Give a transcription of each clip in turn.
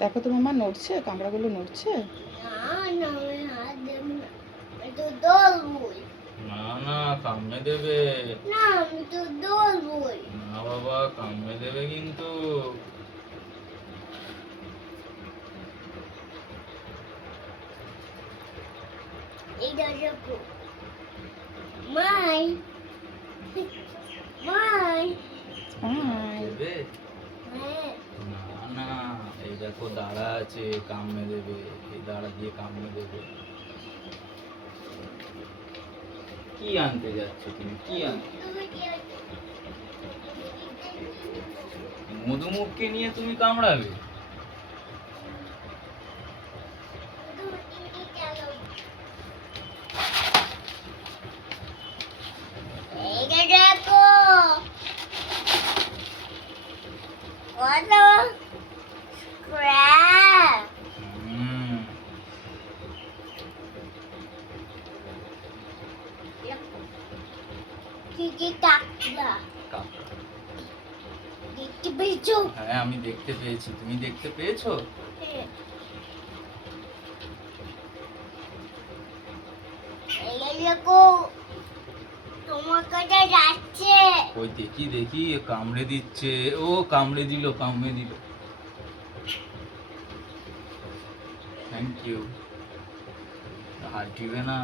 দেখো তো মামা নড়ছে, কামড়াগুলো নড়ছে। না না কামড়ে দেবে। না বাবা কামড়ে দেবে কিন্তু। দেবে? না না এই দেখো দাঁড়া আছে, কামড়ে দেবে, এই দাঁড়া দিয়ে কামড়ে দেবে। কি আনতে যাচ্ছ তুমি? কি আনতে? মধুমুখকে নিয়ে তুমি কামড়াবে? হ্যাঁ আমি দেখতে পেয়েছি, তুমি দেখতে পেয়েছো? ওই দেখি দেখি কামড়ে দিচ্ছে। ও কামড়ে দিল, কামড়ে দিল। Thank you. হাত দিবে না।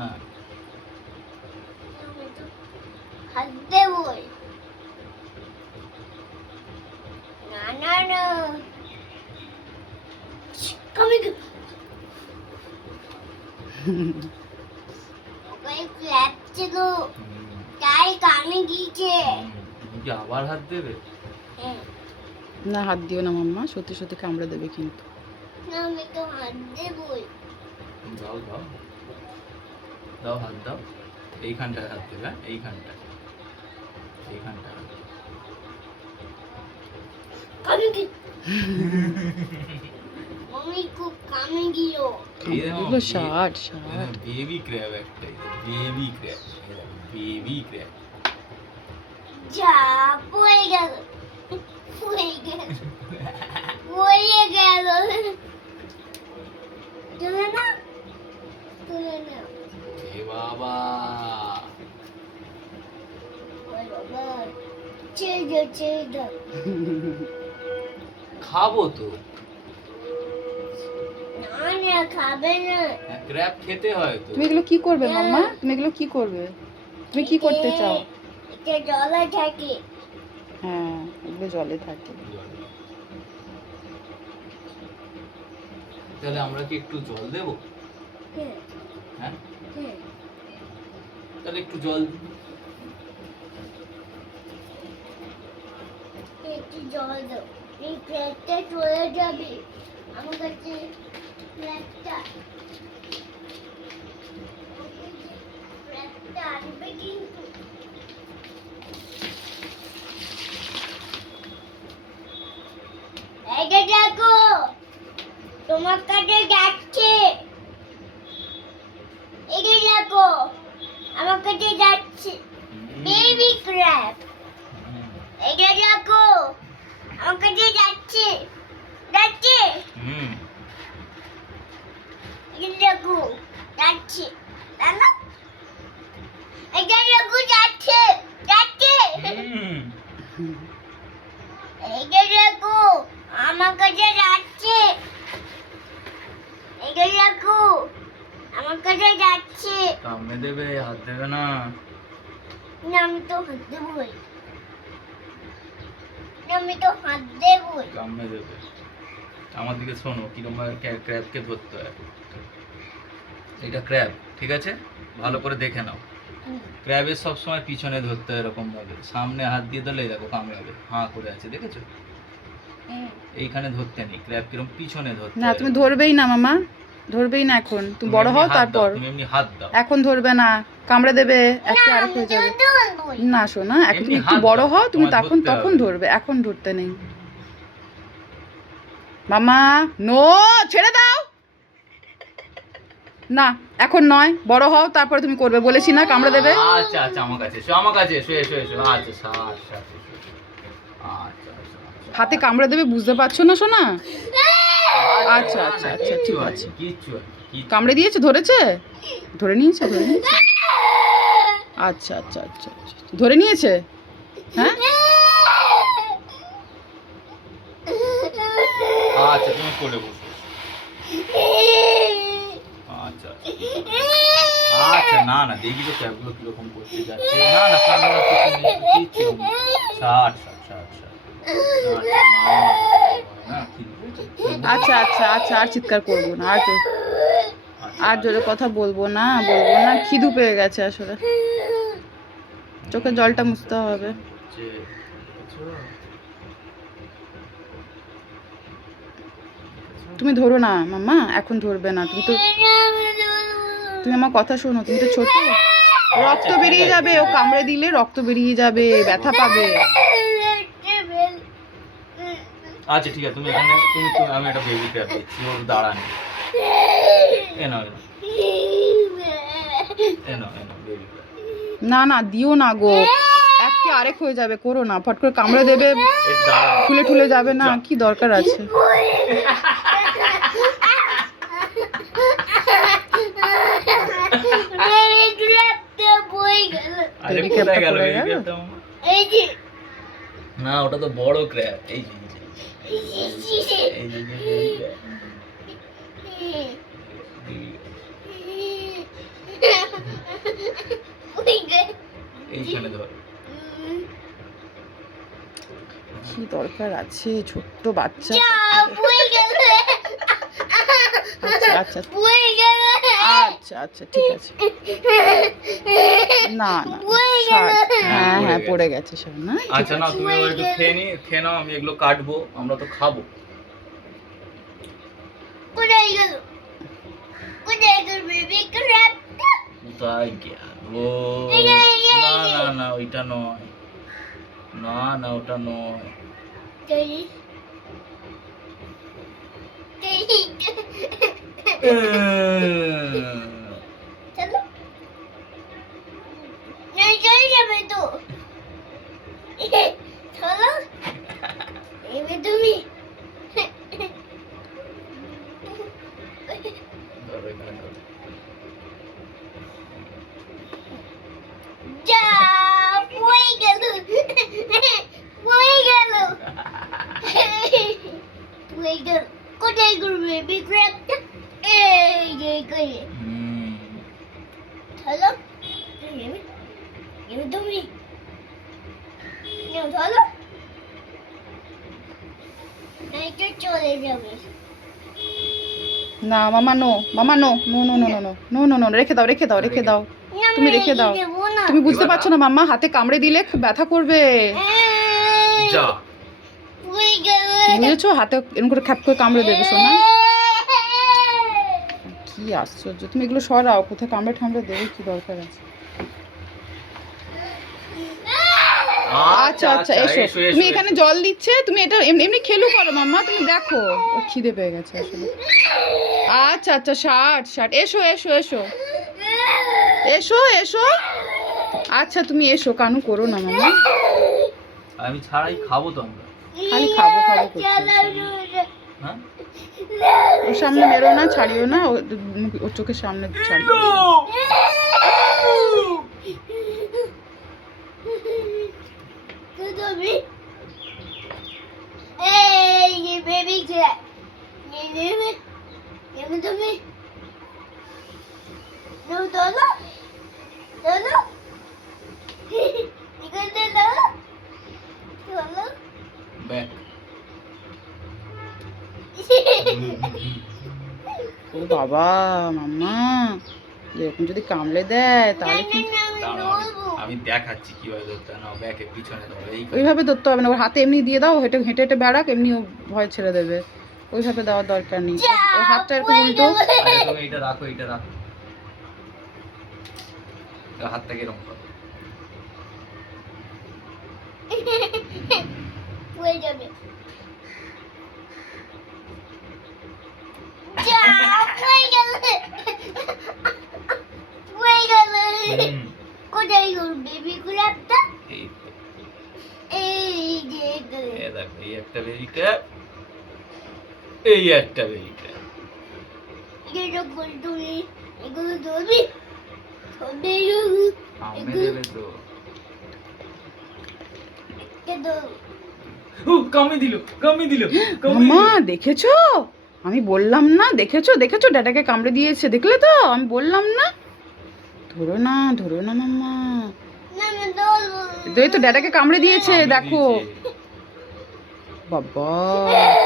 আবার হাত দেবে? না হাত দিও না মাম্মা, সত্যি সত্যি কামড়ে দেবে কিন্তু। দাও দাও দাও, হাত দাও। এইখানটায় হাত দেবে, এইখানটায়, এইখানটায় হাত দেবে। বেবি ক্র্যাব একটা, বেবি ক্র্যাব, বেবি ক্র্যাব। যা পড়ে গেল, পড়ে গেল, পড়ে গেল। তুলে না, তুলে না। এ বাবা, ছেড়ে দাও, ছেড়ে দাও। খাবো তো। না না খাবে না। ক্র্যাব খেতে হয় তো। তুমি এগুলো কি করবে মাম্মা? তুমি এগুলো কি করবে? তুমি কি করতে চাও? এটা জলে থাকে। হ্যাঁ এগুলো জলে থাকে। তাহলে আমরা কি একটু জল দেব? হ্যাঁ তাহলে একটু জল দিই। একটু জল দাও, এই প্লেটটা চলে যাবে আমার কাছে। প্লেটটা আনবে কিন্তু। এইটা দেখো তোমার কাছে যাচ্ছে। এইটা দেখো আমার কাছে যাচ্ছে, বেবি ক্র্যাব। এইটা দেখো আমার কাছে যাচ্ছে, যাচ্ছে। এইটা দেখো যাচ্ছে, জানো? এইটা দেখো যাচ্ছে, যাচ্ছে। এইটা দেখো আমার কাছে যাচ্ছে, এইটা দেখো আমার কাছে যাচ্ছে। কামড়ে দেবে, হাত দেবে না। না আমি তো হাত দেবই, আমি তো হাত দেবই। কামড়ে দেবে। আমার দিকে শোনো, কিরকম ক্র্যাবকে ধরতে হয়। এটা ক্র্যাব, ঠিক আছে? ভালো করে দেখে নাও। ক্র্যাবের সবসময় পিছনে ধরতে হয় এরকম ভাবে। সামনে হাত দিয়ে ধরলে দেখো কামড়াবে, হাঁ করে আছে, দেখেছো? এইখানে ধরতে নেই, ক্র্যাব কিরকম পিছনে ধরতে। না তুমি ধরবেই না মামা, ধরবেই না এখন। তুমি বড় হও তারপর। তুমি এমনি হাত দাও। এখন ধরবে না, কামড়ে দেবে, একটা আরেক হয়ে যাবে। না শোনা, এখন তুমি একটু বড় হও, তুমি তখন ধরবে, এখন ধরতে নেই। মামা নো, ছেড়ে দাও। না এখন নয়, বড় হও তারপরে তুমি করবে, বলেছি না কামড়ে দেবে। আচ্ছা আচ্ছা আমার কাছে এসো, আমার কাছে এসো, এসো এসো। আচ্ছা সাত সাত এসো। আচ্ছা আচ্ছা আচ্ছা। হাতে কামড়ে দেবে, বুঝতে পারছো না সোনা? আচ্ছা আচ্ছা আচ্ছা ঠিক আছে। কিচ্ছু হয় না, কিচ্ছু। কামড়ে দিয়েছে, ধরেছে, ধরে নিয়েছে, ধরে নিয়েছে। আচ্ছা আচ্ছা আচ্ছা আচ্ছা, ধরে নিয়েছে। হ্যাঁ আচ্ছা তুমি কোলে বসো। আচ্ছা আচ্ছা না না দেখি তো ক্যাবগুলো কিরকম করতে যাচ্ছে। না না কান্না কিছু নেই, কিচ্ছু নেই। ষাট ষাট ষাট ষাট। আচ্ছা আচ্ছা আচ্ছা, আর চিৎকার করবো না, আর জোরে কথা বলবো না, খিদু পেয়ে গেছে আসলে, চোখে জলটা মুছতে হবে। তুমি ধরো না মাম্মা, এখন ধরবে না, তুমি আমার কথা শোনো, তুমি তো ছোট, রক্ত বেরিয়ে যাবে, ও কামড়ে দিলে রক্ত বেরিয়ে যাবে, ব্যথা পাবে। আচ্ছা ঠিক আছে, তুমি এখানে তুমি আমি একটা বেবি ক্র্যাব দিচ্ছি, ওর দাঁড়ানি। এনো এনো এনো এনো বেবি ক্র্যাব। না না দিও না গো, এককে আরেক হয়ে যাবে, করো না, ফট করে কামড়ে দেবে, এর দাঁড়ানি। ফুলে ঠুলে যাবে না, কি দরকার আছে। আরে Baby কোথায় crabটা গেল পড়ে বেবি গেল? ক্র্যাবটা মামা? না ওটা তো বড় ক্র্যাব। এই যে এই যে baby crab। এইখানে ধর। কি দরকার আছে, ছোট্ট বাচ্চা। আচ্ছা আচ্ছা আচ্ছা আচ্ছা ঠিক আছে। না না ষাট। হ্যাঁ হ্যাঁ পড়ে গেছে সব না। আচ্ছা না তুমি এবার একটু খেয়ে নাও, আমি এগুলো কাটবো, আমরা তো খাবো। কোথায় গেল না না না ওইটা নয়, না না ওটা নয়। ধরো এখানে ধরো। কোথায় করবে বিক্রমটা? এই যে কই হ্যালো তুমি হ্যালো নাইটা চলে যাবে। না মামা নো, মামা no no no no no no no no no, রেখে দাও রেখে দাও রেখে দাও, তুমি রেখে দাও। তুমি বুঝতে পারছো না মাম্মা, হাতে কামড়ে দিলে খুব ব্যথা করবে, যা বুঝেছো? হাতে এরকম করে খ্যাপ করে কামড়ে দেবে সোনা। কি আশ্চর্য, তুমি এগুলো সরাও, কোথায় কামড়ে ঠামড়ে দেবে, কি দরকার আছে। আচ্ছা আচ্ছা এসো, তুমি এখানে জল দিচ্ছে, তুমি এটা এমনি এমনি খেলু করো মাম্মা, তুমি দেখো ও খিদে পেয়ে গেছে আসলে। আচ্ছা আচ্ছা ষাট ষাট, এসো এসো এসো এসো এসো। আচ্ছা তুমি এসো, কানু করো না মাম্মা, আমি ছাড়াই খাবো তো আমরা। খালি খাবো খাবো করছো। হ্যাঁ ওর সামনে বেরো না, ছাড়িও না, ওর চোখের সামনে ছাড়িও। এই বেবি ক্র্যাব তুমি দোলো দোলো দোলো ব্যাক। ও বাবা মাম্মা, এরকম যদি কামড়ে দেয় তাহলে কি? আমি দেখাচ্ছি কিভাবে ধরতে হয়। না ব্যাকে পিছনে ধরো, এই করে। ওইভাবে ধরতে হবে না, ওর হাতে এমনি দিয়ে দাও, হেঁটে হেঁটে হেঁটে বেড়াক, এমনি ও ভয় ছেড়ে দেবে, ওইভাবে দেওয়ার দরকার নেই। ওর হাতটা এরকম উল্টো। আরে তুমি এটা রাখো, এটা রাখো, হাতটাকে এরকম করো। পড়ে যাবে। পড়ে গেল। হুম, কোথায় গেল বেবি ক্র্যাবটা? এই তো। এই যে এই দেখো, এই একটা বেবি ক্র্যাব, এই একটা বেবি ক্র্যাব। এরকম তুমি এগুলো ধরবি, ধরবি সামনে দেবে তো। কামড়ে দিল, কামড়ে দিল, মাম্মা দেখেছো, আমি বললাম না, দেখেছো দেখেছো ড্যাডাকে কামড়ে দিয়েছে, দেখলে তো, আমি বললাম না। ধরো না, ধরো না মাম্মা। না না ধরবো। এই তো ড্যাডাকে কামড়ে দিয়েছে, দেখো। বাবা,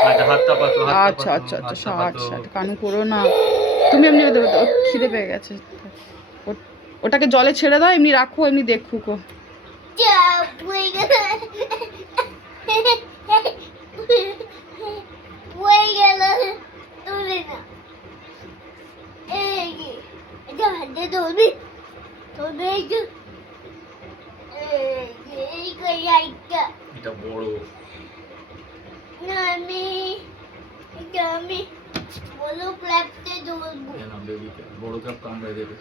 আচ্ছা, হাত চাপাতো, হাত আচ্ছা চাপাতো, আচ্ছা আচ্ছা, হাত ষাট চাপাতো। ষাট, কানু করো না। তুমি এমনি খিদে পেয়ে গেছে, ওটাকে জলে ছেড়ে দাও, এমনি রাখো, এমনি দেখুক ও। চাপ পড়ে গেল, পড়ে গেল, তুলে না। এই যে, এটা হাতে ধরবি, ধরবি এই যে, এই করে একটা। এটা বড়। না আমি, এটা আমি বড় ক্ল্যাপতে ধরবো। বেবি ক্র্যাব বড় ক্র্যাব কামড়ে দেবে।